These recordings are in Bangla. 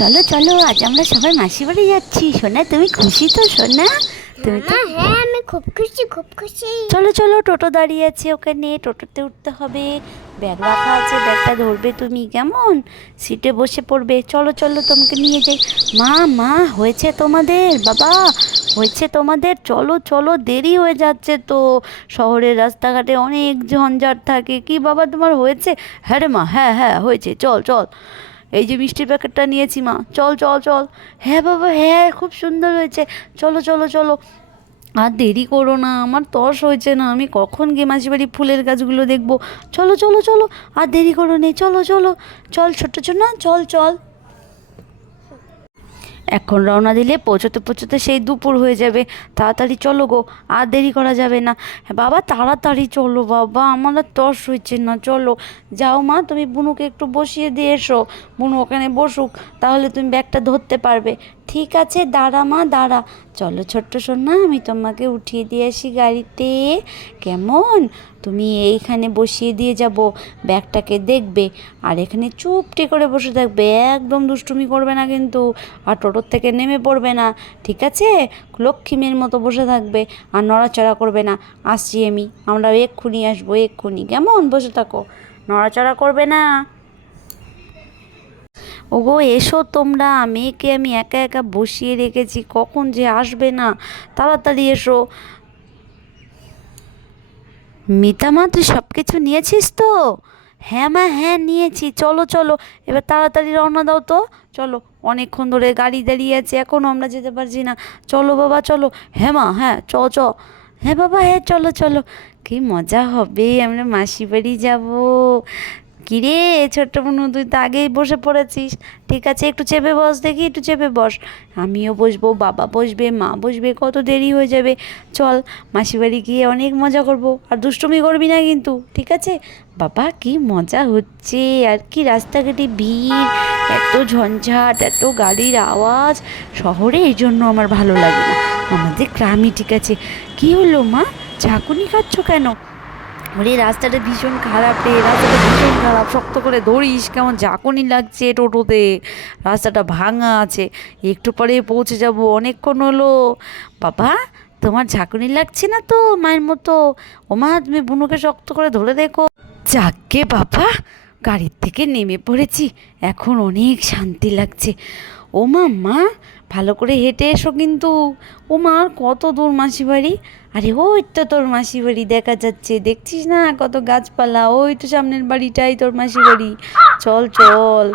চলো চলো, আজ আমরা সবাই মাসি বাড়ি যাচ্ছি। সোনা, তুমি খুশি তো সোনা? তুমি তো হ্যাঁ, আমি খুব খুশি, খুব খুশি। চলো চলো, টোটো দাঁড়িয়ে আছে ওখানে, টোটোতে উঠতে হবে। ব্যাগ রাখা আছে, ব্যাগটা ধরবে তুমি, কেমন? সিটে বসে পড়বে। চলো চলো, তোমাকে নিয়ে যাই। মা মা, হয়েছে তোমাদের? বাবা, হয়েছে তোমাদের? চলো চলো, দেরি হয়ে যাচ্ছে তো। শহরের রাস্তাঘাটে অনেক ঝঞ্ঝাট থাকে। কি বাবা, তোমার হয়েছে? হ্যাঁ রে মা, হ্যাঁ হ্যাঁ হয়েছে, চল চল। এই যে মিষ্টির প্যাকেটটা নিয়েছি মা, চল চল চল। হ্যাঁ বাবা, হ্যাঁ খুব সুন্দর হয়েছে। চলো চলো চলো, আর দেরি করো না, আমার তর্স হয়েছে না, আমি কখন গিয়ে মাসি বাড়ি ফুলের গাছগুলো দেখবো। চলো চলো চলো, আর দেরি করো নে, চলো চলো। চল ছোট্ট ছোট না, চল চল। এখন রওনা দিলে পৌঁছতে পৌঁছতে সেই দুপুর হয়ে যাবে। তাড়াতাড়ি চলো গো, আর দেরি করা যাবে না। হ্যাঁ বাবা, তাড়াতাড়ি চলো বাবা, আমার আর তর্স হচ্ছে না, চলো। যাও মা, তুমি বুনুকে একটু বসিয়ে দিয়ে এসো। বুনু ওখানে বসুক, তাহলে তুমি ব্যাগটা ধরতে পারবে। ঠিক আছে, দাঁড়া মা দাঁড়া। চলো ছোট্ট সোনা, আমি তোমাকে উঠিয়ে দিয়ে আসি গাড়িতে, কেমন? তুমি এইখানে বসিয়ে দিয়ে যাব, ব্যাগটাকে দেখবে, আর এখানে চুপটি করে বসে থাকবে, একদম দুষ্টুমি করবে না কিন্তু। আর টোটোর থেকে নেমে পড়বে না, ঠিক আছে? লক্ষ্মী মেয়ের মতো বসে থাকবে, আর নড়াচড়া করবে না। আসছি আমরা এক্ষুনি আসবো, এক্ষুনি, কেমন? বসে থাকো, নড়াচড়া করবে না। ওগো এসো তোমরা, মেয়েকে আমি একা একা বসিয়ে রেখেছি, কখন যে আসবে না, তাড়াতাড়ি এসো। মিতা মা, তুই সব কিছু নিয়েছিস তো? হ্যাঁ মা, হ্যাঁ নিয়েছি। চলো চলো, এবার তাড়াতাড়ি রওনা দাও তো। চলো, অনেকক্ষণ ধরে গাড়ি দাঁড়িয়ে আছে, এখনও আমরা যেতে পারছি না। চলো বাবা চলো। হ্যাঁ মা, হ্যাঁ চ চ। হ্যাঁ বাবা, হ্যাঁ চলো চলো। কি মজা হবে, আমরা মাসি বাড়ি যাবো। কিরে ছোট্ট বোনু, তুই তো আগেই বসে পড়েছিস। ঠিক আছে, একটু চেপে বস দেখি, একটু চেপে বস। আমিও বসবো, বাবা বসবে, মা বসবে, কত দেরি হয়ে যাবে। চল, মাসি বাড়ি গিয়ে অনেক মজা করব, আর দুষ্টুমি করবি না কিন্তু, ঠিক আছে? বাবা, কি মজা হচ্ছে, আর কি রাস্তাঘাটে ভিড়, এত ঝঞ্ঝাট, এত গাড়ির আওয়াজ। শহরে এই জন্য আমার ভালো লাগে না, আমাদের গ্রামই ঠিক আছে। কি হলো মা, ঝাঁকুনি খাচ্ছ কেন? ওরে রাস্তাটা ভীষণ খারাপ রে, রাস্তাটা ভীষণ খারাপ, শক্ত করে ধরিস, কেমন ঝাঁকুনি লাগছে টোটোতে। রাস্তাটা ভাঙা আছে, একটু পরে পৌঁছে যাব, অনেকক্ষণ হলো। বাবা, তোমার ঝাঁকুনি লাগছে না তো মায়ের মতো? ও মা, তুমি বুনুকে শক্ত করে ধরে দেখো। যাকে বাবা, গাড়ির থেকে নেমে পড়েছি, এখন অনেক শান্তি লাগছে। ও মা মা, ভালো করে হেঁটে এসো কিন্তু। ও মা, আর কত দূর মাসি বাড়ি? আরে ওই তো তোর মাসি বাড়ি দেখা যাচ্ছে, দেখছিস না কত গাছপালা, ওই তো সামনের বাড়িটাই তোর মাসি বাড়ি। চল চল,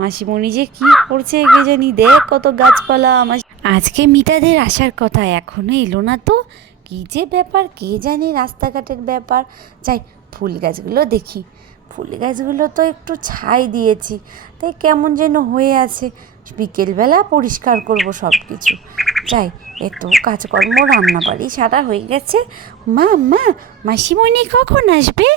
মাসিমণি যে কি করছে কে জানি, দেখ কত গাছপালা। আজকে মিতাদের আসার কথা, এখনো এলো না তো। কী যে ব্যাপার কে জানে, রাস্তাঘাটের ব্যাপার। যাই, ফুল গাছগুলো দেখি। ফুল গাছগুলো তো একটু ছাই দিয়েছি, তাই কেমন যেন হয়ে আছে। বিকেলবেলা পরিষ্কার করব সব কিছু। যাই, এত কাজকর্ম, রান্নাবাড়ি সারা হয়ে গেছে। মা মা, মাসিমণি কখন আসবে?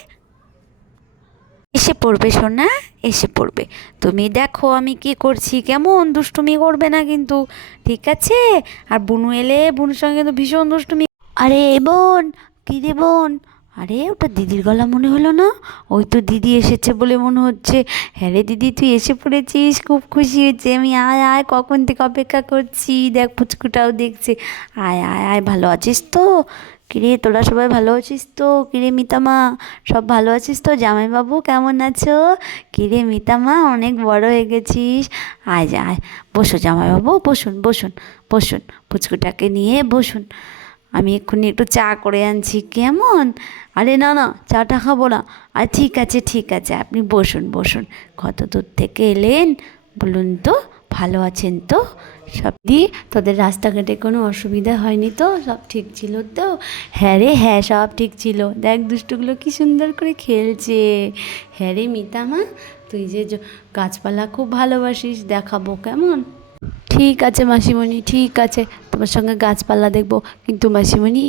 এসে পড়বে সোনা, এসে পড়বে। তুমি দেখো আমি কি করছি, কেমন? দুষ্টুমি করবে না কিন্তু, ঠিক আছে? আর বুনু এলে, বুনুর সঙ্গে কিন্তু ভীষণ দুষ্টুমি। আরে বোন, কী রে বোন? আরে ওটা দিদির গলা মনে হলো না? ওই তো দিদি এসেছে বলে মনে হচ্ছে। হ্যাঁ রে দিদি, তুই এসে পড়েছিস, খুব খুশি হয়েছে আমি। আয় আয়, কখন থেকে অপেক্ষা করছি, দেখ পুচকুটাও দেখছে। আয় আয় আয়, ভালো আছিস তো? কিরে তোরা সবাই ভালো আছিস তো? কিরে মিতামা, সব ভালো আছিস তো? জামাইবাবু কেমন আছো? কিরে মিতামা, অনেক বড় হয়ে গেছিস। আয় যা আয়, বসো জামাইবাবু, বসুন বসুন বসুন, পুচকুটাকে নিয়ে বসুন। আমি এক্ষুনি একটু চা করে আনছি, কেমন? আরে না না, চাটা খাবো না। আর ঠিক আছে ঠিক আছে, আপনি বসুন বসুন। কত দূর থেকে এলেন বলুন তো? ভালো আছেন তো? সব দি, তোদের রাস্তাঘাটে কোনো অসুবিধা হয়নি তো? সব ঠিক ছিল তো? হ্যাঁ রে হ্যাঁ, সব ঠিক ছিল। দেখ দুষ্টুগুলো কি সুন্দর করে খেলছে। হ্যাঁ রে মিতামা, তুই যে গাছপালা খুব ভালোবাসিস, দেখাবো কেমন? ঠিক আছে মাসিমণি, ঠিক আছে, তোমার সঙ্গে গাছপালা দেখবো। কিন্তু মাসিমণি,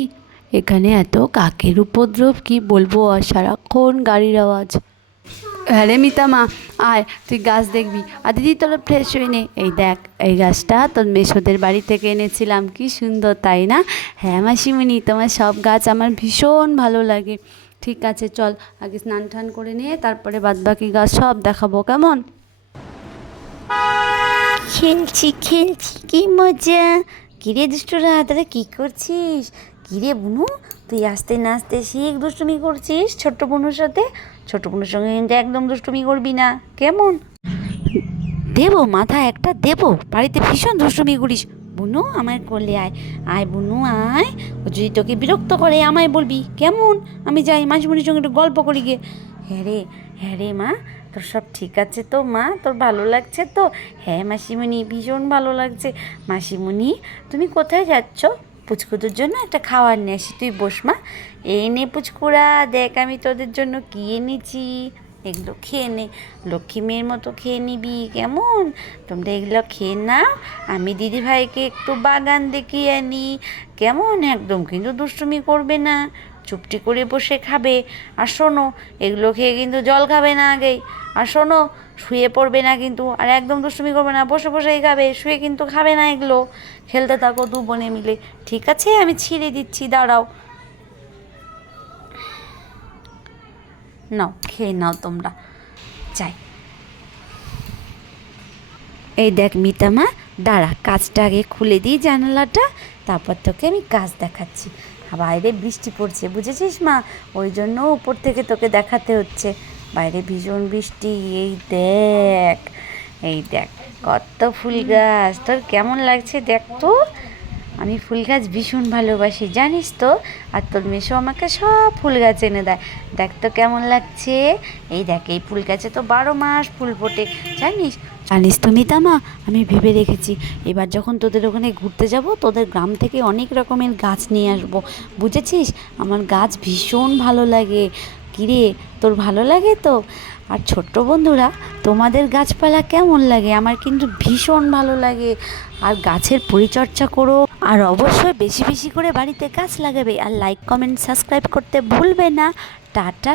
এখানে এত কাকের উপদ্রব, কি বলবো, আর সারাক্ষণ গাড়ির আওয়াজ। হ্যাঁ রে মিতামা, আয় তুই গাছ দেখবি। আর দিদি তোরা ফ্রেশ হয়ে নে, এই দেখ, এই গাছটা তোর মেসোদের বাড়ি থেকে এনেছিলাম, কি সুন্দর তাই না? হ্যাঁ মাসিমণি, তোমার সব গাছ আমার ভীষণ ভালো লাগে। ঠিক আছে চল, আগে স্নান টান করে নিয়ে তারপরে বাদবাকি গাছ সব দেখাবো, কেমন? খেলছি খেলছি কি মজা। কিরে দুষ্টুরা তোরা কি করছিস? কিরে বুনু, তুই আসতে না আসতে শিখ দুষ্টুমি করছিস ছোট্ট বুনুর সাথে। ছোট্ট বুনুর সঙ্গে কিন্তু একদম দুষ্টুমি করবি না, কেমন? দেবো মাথা একটা দেবো, বাড়িতে ভীষণ দুষ্টুমি করিস। বুনু আমার কোলে আয়, আয় বুনু আয়। ও যদি তোকে বিরক্ত করে আমায় বলবি, কেমন? আমি যাই মাসিমণির সঙ্গে একটু গল্প করি গে। হ্যাঁ রে মা, তোর সব ঠিক আছে তো মা? তোর ভালো লাগছে তো? হ্যাঁ মাসিমণি, ভীষণ ভালো লাগছে। মাসিমণি তুমি কোথায় যাচ্ছ? পুচকুদের জন্য একটা খাবার নিয়ে আসি, তুই বস মা। এই নে পুচকুরা, দেখ আমি তোদের জন্য কী এনেছি। এগুলো খেয়ে নে, লক্ষ্মী মেয়ের মতো খেয়ে নিবি, কেমন? তোমরা এগুলো খেয়ে নাও, আমি দিদিভাইকে একটু বাগান দেখিয়ে আনি, কেমন? একদম কিন্তু দুষ্টুমি করবে না, চুপটি করে বসে খাবে। আর শোনো, এগুলো খেয়ে কিন্তু জল খাবে না আগেই। আর শোনো, শুয়ে পড়বে না কিন্তু, আর একদম দুষ্টুমি করবে না, বসে বসেই খাবে, শুয়ে কিন্তু খাবে না এগুলো। খেলতে থাকো দু বোনে মিলে, ঠিক আছে? আমি ছিঁড়ে দিচ্ছি, দাঁড়াও। নাও খেয়ে নাও তোমরা, যাই। এই দেখ মিতামা, দাঁড়া কাজটা আগে খুলে দিই জানালাটা, তারপর তোকে আমি কাজ দেখাচ্ছি। বাইরে বৃষ্টি পড়ছে বুঝেছিস মা, ওই জন্য উপর থেকে তোকে দেখাতে হচ্ছে। বাইরে ভীষণ বৃষ্টি। এই দেখ কত ফুল গাছ, তোর কেমন লাগছে দেখ তো। আমি ফুল গাছ ভীষণ ভালোবাসি জানিস তো, আর তোর মেশো আমাকে সব ফুল গাছ এনে দেয়। দেখ তো কেমন লাগছে। এই দেখ এই ফুল গাছে তো 12 মাস ফুল ফোটে, জানিস? জানিস তো মিতামা, আমি ভেবে রেখেছি এবার যখন তোদের ওখানে ঘুরতে যাব, তোদের গ্রাম থেকে অনেক রকমের গাছ নিয়ে আসবো, বুঝেছিস? আমার গাছ ভীষণ ভালো লাগে। কিরে, তোর ভালো লাগে তো? আর ছোট্ট বন্ধুরা, তোমাদের গাছপালা কেমন লাগে? আমার কিন্তু ভীষণ ভালো লাগে। আর গাছের পরিচর্যা করো, আর অবশ্যই বেশি বেশি করে বাড়িতে গাছ লাগাবে, আর লাইক কমেন্ট সাবস্ক্রাইব করতে ভুলবে না। টাটা।